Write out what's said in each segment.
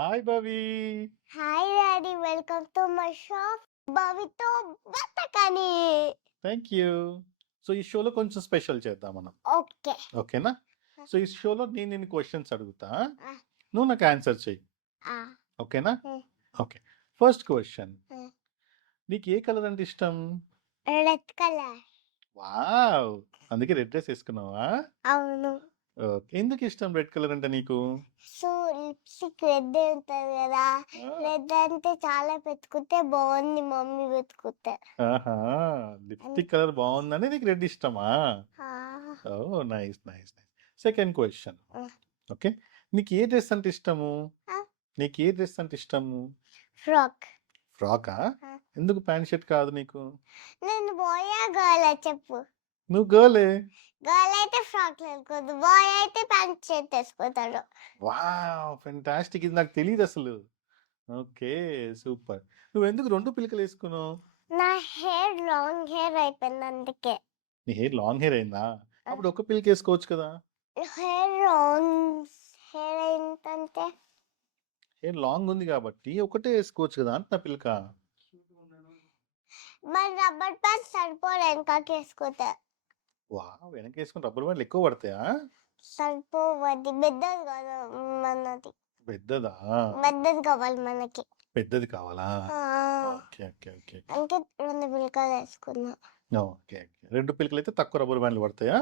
Hi Bhavi. Hi daddy, welcome to my shop భవితో బతకని. Thank you. So ఈ షోలో కొంచెం స్పెషల్ చేద్దాం మనం. ఓకే. ఓకేనా? సో ఈ షోలో నేను నిన్ను క్వశ్చన్స్ అడుగుతా, ఆ, నువ్వు నాకు ఆన్సర్ చెయ్యి. ఆ, ఓకేనా? ఉమ్, ఓకే. ఫస్ట్ క్వశ్చన్, ఉమ్. నీకు ఏ కలర్ అంటే ఇష్టం? Red colour. వావ్, అందుకే రెడ్ డ్రెస్ వేసుకున్నావా? అవును. ఓకే. ఎందుకు ఇష్టం రెడ్ కలర్ అంటే నీకు? సో లిప్స్టిక్ రెడ్ ఉంటుంది కదా, రెడ్ అంటే చాలా పెట్టుకుంటే బాగుంది మమ్మీ పెట్టుకుంటే. ఆహా, లిప్స్టిక్ కలర్ బాగుందని నీకు రెడ్ ఇష్టమా? ఆ, oh nice nice nice. Second question, ఆ, ఓకే. నీకు ఏ డ్రెస్ అంటే ఇష్టము? ఆ. నీకు ఏ డ్రెస్ అంటే ఇష్టము? ఫ్రాక్. ఫ్రాకా? ఆ. ఎందుకు ప్యాంట్ షర్ట్ కాదు నీకు? నేను బాయా గర్ల్ చెప్పు. నువ్వు గర్లే. గర్ల్ అయితే ఫ్రాక్ వేసుకోదు, బాయ్ అయితే ప్యాంట్ షర్ట్ వేసుకుంటాడు. Wow, fantastic. ఇది నాకు తెలియదు అసలు. Okay, super. నువ్వు ఎందుకు రెండు పిలకలు వేసుకున్నావు? నా హెయిర్ లాంగ్ హెయిర్ అయిపోయింది అందుకే. నీ హెయిర్ లాంగ్ హెయిర్ అయిందా? అప్పుడు ఒక పిలక వేసుకోవచ్చు కదా. హెయిర్ లాంగ్ హెయిర్ ఏంటంటే హెయిర్ లాంగ్ ఉంది కాబట్టి ఒకటే వేసుకోవచ్చు కదా అంటున్నా పిలక. మరి రబ్బర్ బ్యాండ్ సరిపోలే వెనకాకి వేసుకుంటే. వావ్, వెనక వేసుకుని రబ్బర్ బ్యాండ్లు ఎక్కువ పడతాయా? సరిపోవద్ది, పెద్దది కాదు మనది. పెద్దదా? పెద్దది కావాలి మనకి. పెద్దది కావాలా? ఆ, ఓకే ఓకే ఓకే అందుకే రెండు పిల్లకాయలు వేసుకున్నా. Okay okay. రెండు పిలకలు అయితే తక్కువ రబ్బర్ బ్యాండ్లు పడతాయా?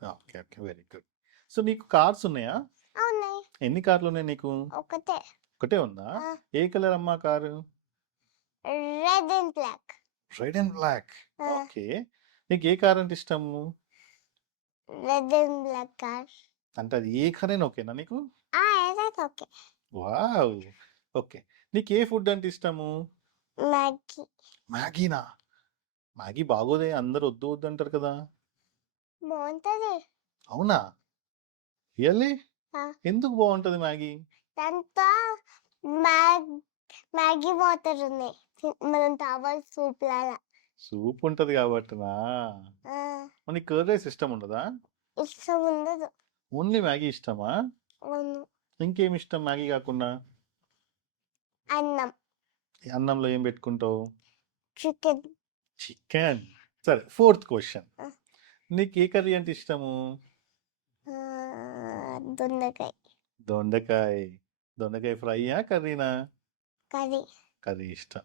Okay okay, very good. So నీకు కార్స్ ఉన్నాయా? అవునాయి. ఎన్ని కార్లు ఉన్నాయి నీకు? ఒకటే. ఒకటే ఉందా? ఏ కలర్ అమ్మా car? Red and black. Red and black. Okay. నీకు ఏ కార్ అంటే ఇష్టము? Red and black car. అంటే అది ఏ కార్ అయినా ఓకేనా నీకు? ఏదైతే ఓకే. Wow, okay. నీకు ఏ ఫుడ్ అంటే ఇష్టము? మ్యాగీ. మ్యాగీనా? మ్యాగీ బాగోదే, అందరు వద్దు వద్దు అంటారు కదా. బాగుంటుంది. అవునా? రియల్లీ? ఆ. ఎందుకు బాగుంటది మ్యాగీ? దాంతో మ్యాగీ వాటర్ ఉన్నాయి, మనం తావాలి సూప్ లాగా. సూప్ ఉంటది కాబట్టినా? ఆ, నీకు కర్డ్ రైస్ ఇష్టం ఉండదా? ఇష్టం ఉండదు. ఓన్లీ మ్యాగీ ఇష్టమా? అవును. ఇంకేమి ఇష్టం మ్యాగీ కాకుండా? అన్నం. ఈ అన్నంలో ఏం పెట్టుకుంటావు? చికెన్. చికెన్. సరే, ఫోర్త్ క్వశ్చన్, ఆ. నీకు ఏ కర్రీ అంటే ఇష్టము? దొండకాయ. దొండకాయ. దొండకాయ ఫ్రైయా కర్రీనా? కర్రీ. కర్రీ ఇష్టం.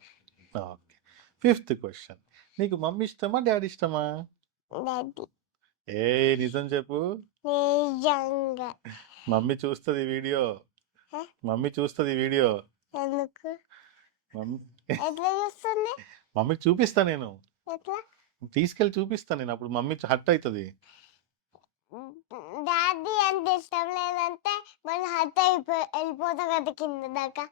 ఓకే. ఫిఫ్త్ క్వశ్చన్, నీకు మమ్మీ ఇష్టమా డాడీ ఇష్టమా? డాడీ. ఏ నిజం చెప్పు. నిజంగా. మమ్మీ చూస్తుంది వీడియో. హ? మమ్మీ చూస్తుంది వీడియో. ఎందుకు? మమ్మీ ఎట్లా చూస్తుంది? మమ్మీకి చూపిస్తా నేను. ఎట్లా? తీసుకెళ్ళి చూపిస్తా నేను, అప్పుడు మమ్మీ హట్ అవుతుంది. డాడీ అంటే ఇష్టం లేదంటే మన హత్య వెళ్ళిపోతా కదా కింద దాకా.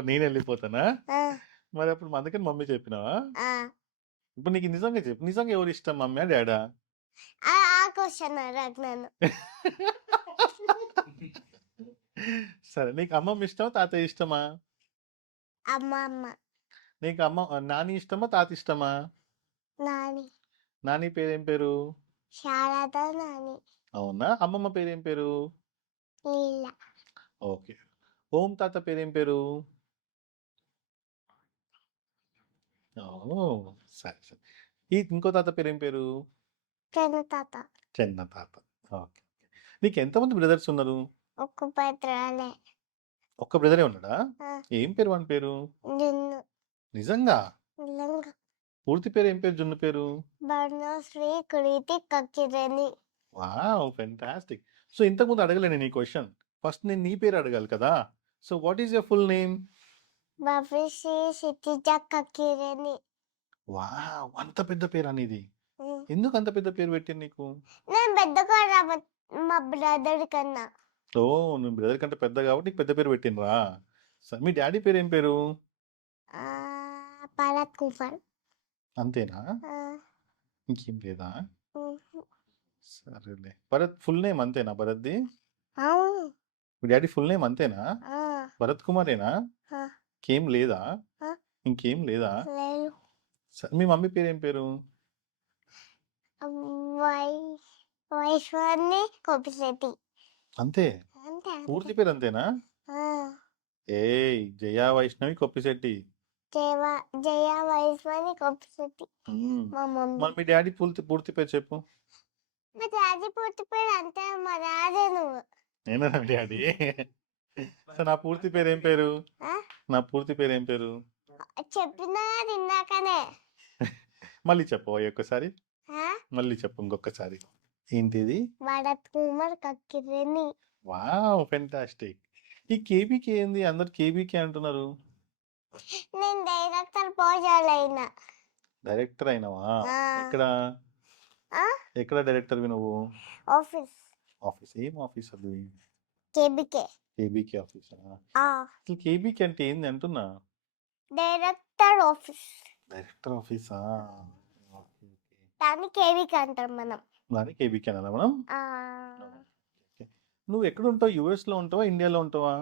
నేను వెళ్ళిపోతానా? ఆ, మరి అప్పుడు అందుకని మమ్మీ చెప్పినావా? ఆ. ఇప్పుడు నీకు నిజంగా చెప్పు, నిజంగా ఎవరు ఇష్టం, మమ్మీ డాడా? ఆ క్వశ్చన్ అడగ నన్ను. సరే, నీకు అమ్మమ్మ ఇష్టమా తాతయ్య ఇష్టమా? అమ్మ అమ్మ. నీకు నాని ఇష్టమా తాత ఇష్టమా? నాని. నాని పేరేం పేరు? శారద నాని. అవునా? అమ్మమ్మ పేరేం పేరు? లీల. ఓకే. ఓం తాత పేరేం పేరు? ఓ, సరే సరే. ఈ ఇంకో తాత పేరేం పేరు? చిన్న తాత. చెన్న తాత. ఓకే. నీకు ఎంతమంది బ్రదర్స్ ఉన్నారు? ఒక్క పత్రాలే. ఒక్క బ్రదరే ఉన్నాడా? ఆ, ఏం పేరు వాని పేరు? జున్ను. నిజంగా? నిజంగా. పూర్తి పేరు ఏం పేరు జున్ను పేరు? Barnasri Kriti Kakkireni. Wow, fantastic. So ఇంతకుముందు అడగలేను నీ క్వశ్చన్. ఫస్ట్ నేను నీ పేరు అడగాలి కదా. So what is your full name? Bafisri Sitija Kakkireni. Wow, అంత పెద్ద పేరు అనేది. ఎందుకు అంత పెద్ద పేరు పెట్టింది నీకు? నేను పెద్ద కూడా మా బ్రదర్ కన్నా. ఓ, నువ్వు బ్రదర్ కంటే పెద్ద కాబట్టి నీకు పెద్ద పేరు పెట్టినరా? సరే, మీ డాడీ పేరు ఏం పేరు? భరత్ కుమార్. అంతేనా? ఆ, ఇంకేం లేదా? ఉహు. సరేలే. భరత్ ఫుల్ నేమ్ అంతేనా భరత్ది? అవును. మీ డాడీ ఫుల్ నేమ్ అంతేనా? ఆ, భరత్ కుమారేనా? ఆ, ఇంకేం లేదా? ఆ. ఇంకేం లేదా? లేదు. సరే, మీ మమ్మీ పేరు ఏం పేరు? వైశ్వర్ని కోపిశెట్టి. అంతే? అంతే. పూర్తి పేరు అంతేనా? ఆ, ఏయ్ జయా వైష్ణవి కొప్పిశెట్టి. జయ వైష్ణవి కొప్పిశెట్టి మ్మ్. మా మమ్మీ. మరి మీ డాడీ పూర్తి పేరు చెప్పు. మా డాడీ పూర్తి పేరు అంతే మా డాడీ నువ్వు. నేనా మీ డాడీ? సో నా పూర్తి పేరు ఏం పేరు? ఆ? నా పూర్తి పేరు ఏం పేరు? చెప్పినా కదా ఇందాకనే. మళ్ళీ చెప్పు ఒక్కసారి. ఆ? మళ్ళీ చెప్పు ఇంకొకసారి. ఏంటిది? భరత్ కుమార్ కక్కిరేని. Wow fantastic. ఈ కేబీకే ఏంది అందరు కేబీకే అంటున్నారు? నేను డైరెక్టర్ పోజాలైనా. డైరెక్టర్ అయినావా? ఆ. ఎక్కడ ఆ? ఎక్కడ డైరెక్టర్ నువ్వు? ఆఫీస్ ఆఫీస్ ఏం ఆఫీస్ అది? కేబికే. KBK office. ఆ అసలు కేబీకే అంటే ఏంది అంటున్నా? Director office. డైరెక్టర్ ఆఫీసా? Okay, okay. దాన్ని కేబికే అంటాం మనం. దాన్ని కేబీకే అనాలా మనం? ఆ ఓకే. నువ్వు ఎక్కడ ఉంటావు? యుఎస్ లో ఉంటావా ఇండియాలో ఉంటావా?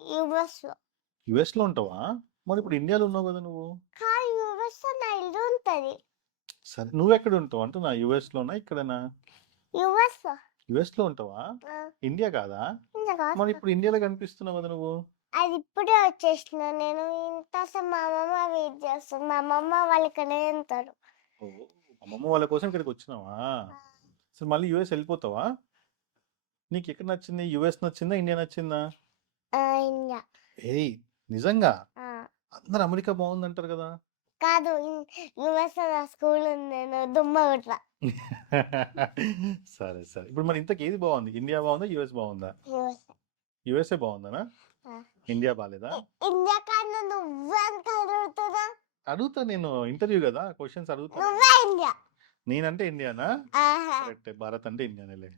యుఎస్ లో. యుఎస్ లో ఉంటావా? మరి ఇప్పుడు ఇండియాలో ఉన్నావు కదా నువ్వు. యుఎస్ లో నా ఇల్లు ఉంటది. సరే నువ్వు ఎక్కడ ఉంటావు అంటున్నా? యుఎస్ లోనా ఇక్కడనా? యుఎస్ లో. యుఎస్ లో ఉంటావా? ఇండియా కాదా? మరి ఇప్పుడు ఇండియాలో కనిపిస్తున్నావు కదా నువ్వు. అది ఇప్పుడే వచ్చేసిన నేను ఇంతసేపు మా అమ్మమ్మ వెయిట్ చేస్తుంది. మా అమ్మమ్మ వాళ్ళు ఇక్కడే ఉంటారు. ఓ, అమ్మమ్మ వాళ్ళ కోసం ఇక్కడికి వచ్చినావా? అసలు మళ్ళీ యుఎస్ వెళ్ళిపోతావా? నీకు ఎక్కడ నచ్చింది? యుఎస్ నచ్చిందా ఇండియా నచ్చిందా? ఇండియా. ఏయ్ నిజంగా ఆ. అందరు అమెరికా బాగుందంటారు కదా. కాదు యుఎస్ లో నా స్కూల్ ఉంది. నేను దుమ్మ కొట్లా. సరే సరే ఇప్పుడు మరి ఇంతకు ఏది బాగుంది? ఇండియా బాగుందా యుఎస్ బాగుందా? యుఎస్. యుఎస్ఏ బాగుందనా? ఆ. ఇండియా బాగాలేదా? ఇండియా కన్నా నువ్వెంత అడుగుతున్నా? అడుగుతా నేను ఇంటర్వ్యూ కదా క్వశ్చన్స్ అడుగుతా. నువ్వే ఇండియా. నేనంటే ఇండియానా? ఆహా. కరెక్ట్ భారత్ అంటే ఇండియానేలే.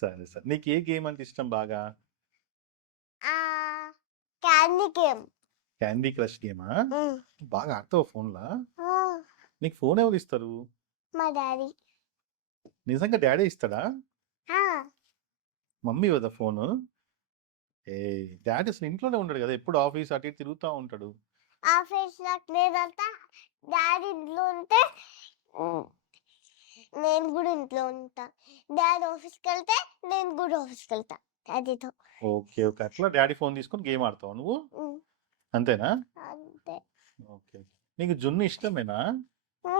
సరే సరే నీకు ఏ గేమ్ అంటే ఇష్టం బాగా? Candy game. క్యాండీ క్రష్ గేమా? బాగా ఆడతావు ఫోన్లా? ఆ, నీకు ఫోన్ ఎవరు ఇస్తారు? మా డాడీ. నిజంగా డాడీ ఇస్తాడా? ఆ, మమ్మీ కదా ఫోను? ఏ డాడీ అసలు ఇంట్లోనే ఉండడు కదా, ఎప్పుడు ఆఫీస్ అటు ఇటు తిరుగుతూ ఉంటాడు. ఆఫీస్ లో లేదంతా డాడీ ఇంట్లో ఉంటే నేను కూడా ఇంట్లో ఉంటా. డాడీ ఆఫీస్కి వెళ్తే నేను కూడా ఆఫీస్కి వెళ్తా డాడీతో. ఓకే ఓకే అట్లా డాడీ ఫోన్ తీసుకొని గేమ్ ఆడతావు నువ్వు అంతేనా? అంతే. ఓకే నీకు జున్ను ఇష్టమేనా?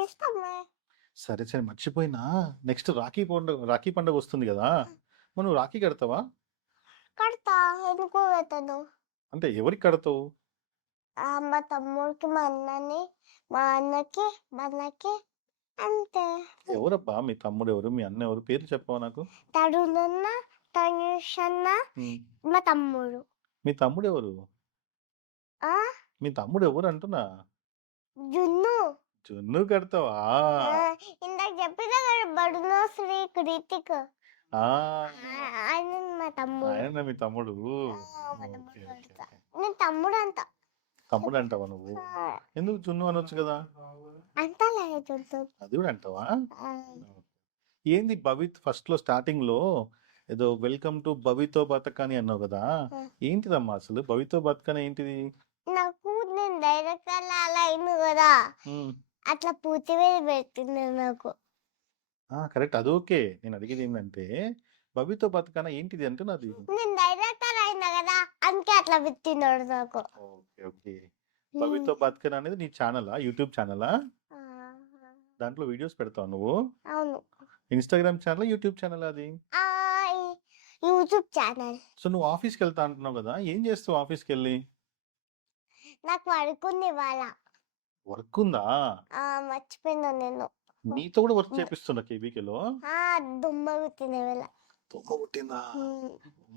ఇష్టమే. సరే సరే మర్చిపోయినా, నెక్స్ట్ రాఖీ పండుగ వస్తుంది కదా, మరి నువ్వు రాఖీ కడతావా? కడతా. ఎందుకు కడతాను? అంటే ఎవరికి కడతావు? మా తమ్ముడికి, మా అన్నని, మా అన్నకి, మా అన్నకి అంతే. ఎవరబ్బా మీ తమ్ముడు ఎవరు, మీ అన్న ఎవరు, పేరు చెప్పవా నాకు? తరుణన్న, తనుష్ అన్న, మా తమ్ముడు. మీ తమ్ముడు ఎవరు? ఆ మీ తమ్ముడు ఎవరు అంటున్నా? జున్ను. జున్ను కడతావా? ఇందాక చెప్పిన కదా బడునో శ్రీ కృతిక్. ఆ, ఆయన మా తమ్ముడు. ఆయన మీ తమ్ముడు. మా తమ్ముడు ఓకే, ఓకే, కడతా. ఓకే. నేను తమ్ముడు అంట. తమ్ముడు అంటావా నువ్వు? ఎందుకు జున్ను అనొచ్చు కదా? అంతా లేదు. అది కూడా అంటావా? ఏంది భవిత్ ఫస్ట్ లో స్టార్టింగ్ లో ఏదో వెల్కమ్ టు భవితో బతకని అన్నావు కదా, ఏంటిదమ్మా అసలు భవితో బతకని ఏంటిది? నాకు నేను డైరెక్టర్ అలా అయింది కదా, అట్లా పూర్తి మీద పెడుతుంది నాకు. కరెక్ట్ అది ఓకే. నేను అడిగేది ఏంటంటే భవితో బతకన ఏంటిది అంటే నాది. నేను డైరెక్టర్ అయినా కదా అందుకే అట్లా పెట్టినాడు నాకు. ఓకే ఓకే భవితో బతకన అనేది నీ ఛానలా, యూట్యూబ్ ఛానలా? దాంట్లో వీడియోస్ పెడతావు నువ్వు? అవును. ఇన్స్టాగ్రామ్ ఛానల్, యూట్యూబ్ ఛానల్ అది? YouTube channel. సో నువ్వు ఆఫీస్కి వెళ్తా అంటున్నావు కదా, ఏం చేస్తావు ఆఫీస్కి వెళ్ళి? నాకు వర్క్ ఉంది ఇవాళ. వర్క్ ఉందా? మర్చిపోయినా నేను. నీతో కూడా వర్క్ చేపిస్తున్నా కేబీకేలో? దుమ్మ కుట్టిన వేళ. దుమ్మ కుట్టిందా?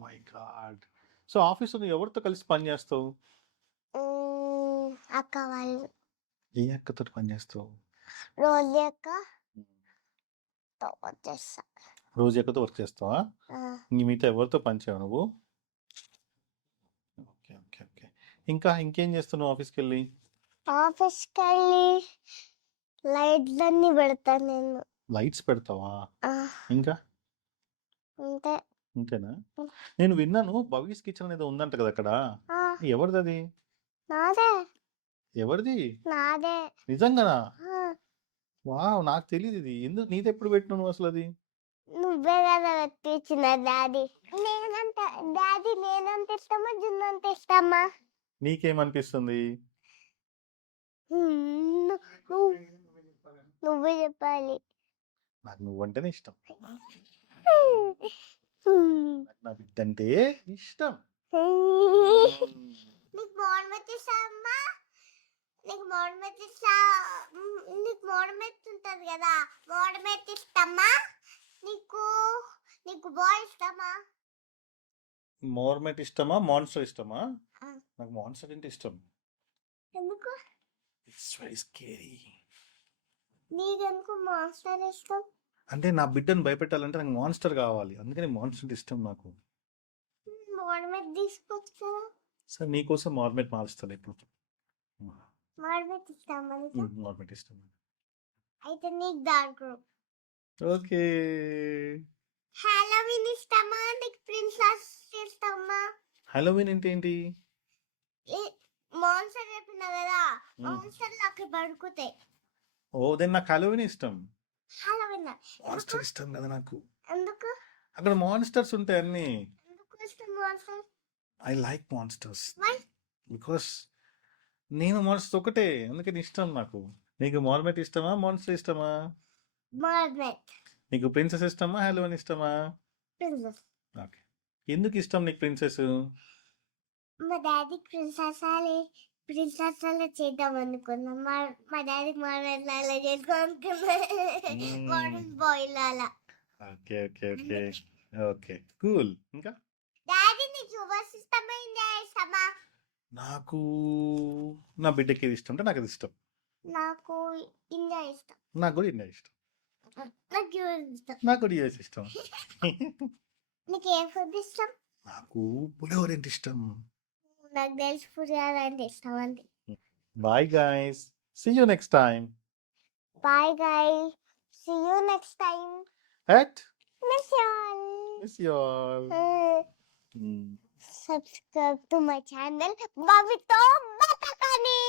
My god. సో ఆఫీస్ నువ్వు ఎవరితో కలిసి పని చేస్తావు? అక్క వాళ్ళు. ఏ అక్కతో పని చేస్తావు? రోజు అక్క వర్క్ చేస్తా. రోజు ఎక్కతో వర్క్ చేస్తావా? మీతో ఎవరితో పని చేయవు నువ్వు? ఓకే ఓకే ఓకే ఇంకేం చేస్తున్నావు ఆఫీస్కి వెళ్ళి? ఆఫీస్కి వెళ్ళి లైట్లన్నీ పెడతాను నేను. లైట్స్ పెడతావా? ఇంకా అంతే. అంతేనా? నేను విన్నాను భవిస్ కిచెన్ అనేది ఉందంట కదా అక్కడ, ఎవరిది అది? నాదే. ఎవరిది? నాదే. నిజంగానా? వావ్ నాకు తెలియదు ఇది. ఎందుకు నీది ఎప్పుడు పెట్టినావు నువ్వు అసలు అది? నువ్వే కదా పెట్టించిన డాడీ. నేనంట డాడీ అంటే ఇష్టమా జున్ను అంటే ఇష్టమా నీకేమనిపిస్తుంది? నువ్వే చెప్పాలి నాకు నువ్వంటేనే ఇష్టం. నాకు నా బిడ్డ అంటే ఇష్టం. నీకు మోడమెత్ ఇష్టమా నీకు మోడమెత్ నీకు మోడమెత్ ఉంటది కదా మోడమెత్ ఇష్టమా నీకు నీకు బాయ్ ఇష్టమా మోర్మెట్ ఇష్టమా? మాన్స్టర్ ఇష్టమా? ఆ. నాకు మాన్స్టర్ అంటే ఇష్టం. ఎందుకు ఇట్స్ వెరీ స్కేరీ. నీకెందుకు మాస్టర్ ఇష్టం అంటే నా బిడ్డను భయపెట్టాలంటే నాకు మాన్స్టర్ కావాలి. అందుకని మాన్స్టర్ అంటే ఇష్టం నాకు. మోడమెత్ తీసుకోవచ్చు కదా సరే నీకోసం మార్మెట్ మారుస్తాను ఇప్పుడు. మోడమెత్ ఇష్టమా నీకు మార్మెట్ ఇష్టం. అయితే నీకు డార్క్ ఓకే. హాలోవీన్ ఇష్టమా నీకు ప్రిన్సెస్ ఇష్టమా హలోవిన్ అంటే ఏంటి? మాన్స్టర్ చెప్పిన కదా మాన్స్టర్ లాగా పడుకుతాయి ఓ దెన్ నాకు హలోవిన్ ఇష్టం. హాలోవీన్ మాన్స్టర్ ఇష్టం కదా నాకు. ఎందుకు అక్కడ మాన్స్టర్స్ ఉంటాయి అన్ని. ఎందుకు ఇష్టం monster I like monsters why because నేను మాన్స్టర్ ఒకటే, అందుకని ఇష్టం నాకు. నీకు మార్మెట్ ఇష్టమా? మాన్స్టర్ ఇష్టమా? మోడమెత్ నీకు ప్రిన్సెస్ ఇష్టమా? హలోవిన్ ఇష్టమా? Princess okay. ఎందుకు ఇష్టం నీకు ప్రిన్సెస్? మా డాడీ ప్రిన్సెస్ అలా చేద్దాం అనుకున్నాం మా డాడీ మోడమెత్ అలా చేసుకోనుకున్నా మోడల్ బాయ్ అలా okay okay okay okay cool. ఇంకా డాడీ నీకు యువర్స్ ఇష్టమా ఇండియా ఇష్టమా నాకు నా బిడ్డకి ఏది ఇష్టం అంటే నాకు అది ఇష్టం. నాకు ఇండియా ఇష్టం నాకు కూడా ఇండియా ఇష్టం. నాకు యువర్స్ ఇష్టం నాకు కూడా యూఎస్ ఇష్టం. నీకు ఏ ఫుడ్ ఇష్టం నాకు పులిహోర అంటే ఇష్టం. నాకు తెలిసి పులిహోర అంటే ఇష్టం అంతే bye guys, see you next time bye guys see you next time at miss you y'all. Subscribe to my channel బవితో బతకని